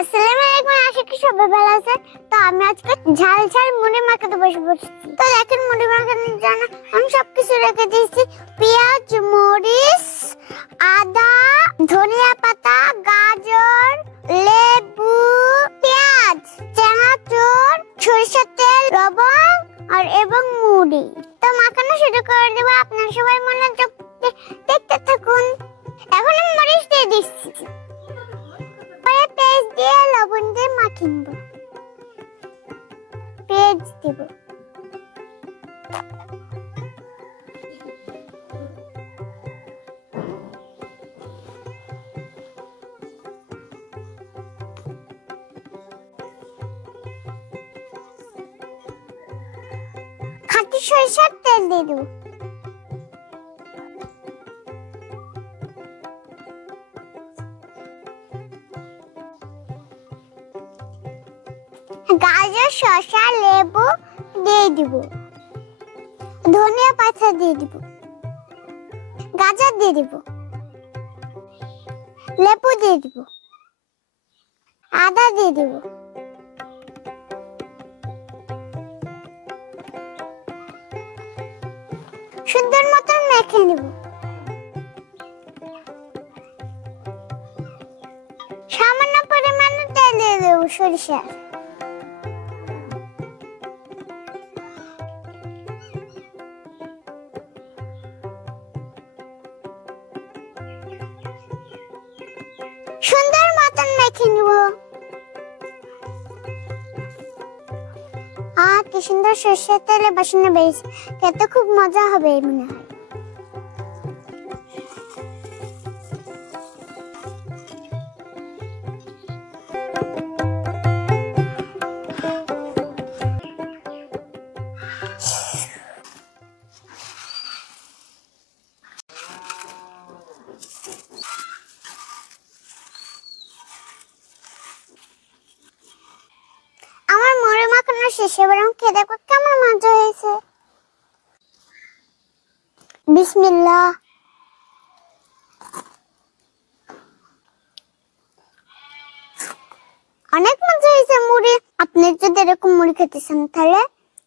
আসসালামু আলাইকুম, আশা করি সবাই ভালো আছেন। তো আমি আজকে ঝাল ঝাল মুড়ি মাখাতে বসে পড়ছি। তো দেখেন মুড়ি মাখানোর জন্য আমি সবকিছু রেখে দিয়েছি। পেঁয়াজ, মরিচ, আদা, ধনিয়া পাতা, গাজর, লেবু, পেঁয়াজ, চানাচুর, সরিষার তেল, লবণ আর এবং মুড়ি। তো মাখানো শুরু করে দেব। আপনারা সবাই মনোযোগ দিয়ে দেখতে থাকুন। এখন আমি মরিচ দিয়ে দিচ্ছি, পরে পেঁয়াজ দিয়ে লবণ দিয়ে মাখিয়ে নেব। পেঁয়াজ দেব, খাঁটি সরিষার তেল দিয়ে দেব, গাজর, শসা, লেবু দিয়ে দিব, ধনিয়া পাতা দিয়ে দিব, গাজর দিয়ে দিব, লেবু দিয়ে দিব, আদা দিয়ে দিব, সুন্দর মতন মেখে নেব। সামান্য পরিমাণে তেল দিয়ে দেব সরিষার। সুন্দর মতন মেখে নেব। কি সুন্দর সরষের তেলে বাসনা বেরিয়েছে, খেতে খুব মজা হবে মনে হয়। আমার মুড়ি মাখানো শেষ, এবার আমি খেয়ে দেখবো কেমন মজা হয়েছে। বিসমিল্লাহ। অনেক মজা হয়েছে মুড়ি। আপনি যদি এরকম মুড়ি খেতে চান তাহলে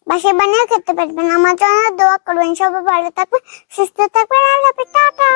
বাসায় বানিয়ে খেতে পারবেন। আমার জন্য দোয়া করবেন। সবাই ভালো থাকবেন, সুস্থ থাকবেন। আল্লাহ হাফেজ, টাটা।